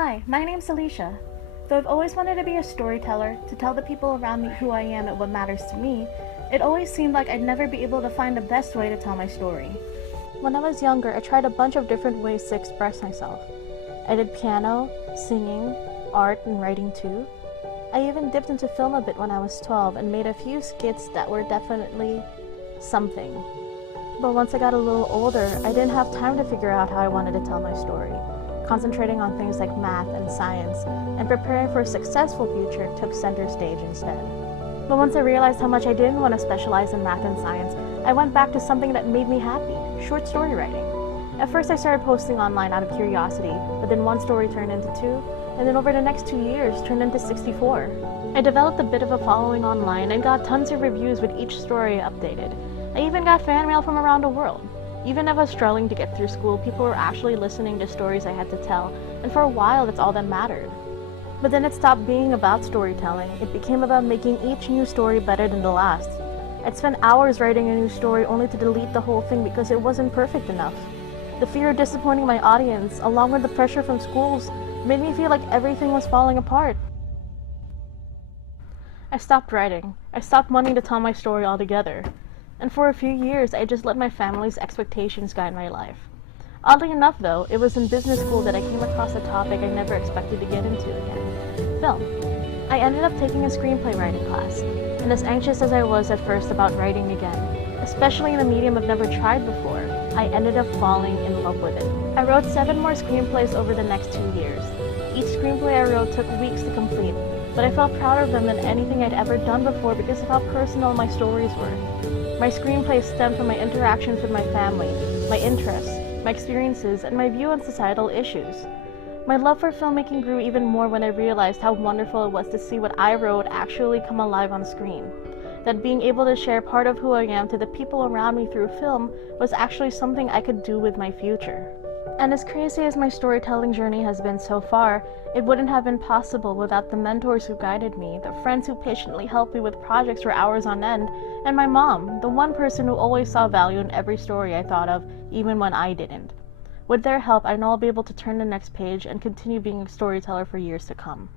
Hi, my name's Aleesha. Though I've always wanted to be a storyteller, to tell the people around me who I am and what matters to me, it always seemed like I'd never be able to find the best way to tell my story. When I was younger, I tried a bunch of different ways to express myself. I did piano, singing, art, and writing too. I even dipped into film a bit when I was 12 and made a few skits that were definitely something. But once I got a little older, I didn't have time to figure out how I wanted to tell my story. Concentrating on things like math and science, and preparing for a successful future took center stage instead. But once I realized how much I didn't want to specialize in math and science, I went back to something that made me happy, short story writing. At first I started posting online out of curiosity, but then one story turned into 2, and then over the next 2 years turned into 64. I developed a bit of a following online and got tons of reviews with each story I updated. I even got fan mail from around the world. Even if I was struggling to get through school, people were actually listening to stories I had to tell, and for a while that's all that mattered. But then it stopped being about storytelling. It became about making each new story better than the last. I'd spend hours writing a new story only to delete the whole thing because it wasn't perfect enough. The fear of disappointing my audience, along with the pressure from schools, made me feel like everything was falling apart. I stopped writing. I stopped wanting to tell my story altogether. And for a few years, I just let my family's expectations guide my life. Oddly enough, though, it was in business school that I came across a topic I never expected to get into again: film. I ended up taking a screenplay writing class, and as anxious as I was at first about writing again, especially in a medium I've never tried before, I ended up falling in love with it. I wrote 7 more screenplays over the next 2 years. Each screenplay I wrote took weeks to complete, but I felt prouder of them than anything I'd ever done before because of how personal my stories were. My screenplays stemmed from my interactions with my family, my interests, my experiences, and my view on societal issues. My love for filmmaking grew even more when I realized how wonderful it was to see what I wrote actually come alive on screen. That being able to share part of who I am to the people around me through film was actually something I could do with my future. And as crazy as my storytelling journey has been so far, it wouldn't have been possible without the mentors who guided me, the friends who patiently helped me with projects for hours on end, and my mom, the one person who always saw value in every story I thought of, even when I didn't. With their help, I know I'll be able to turn the next page and continue being a storyteller for years to come.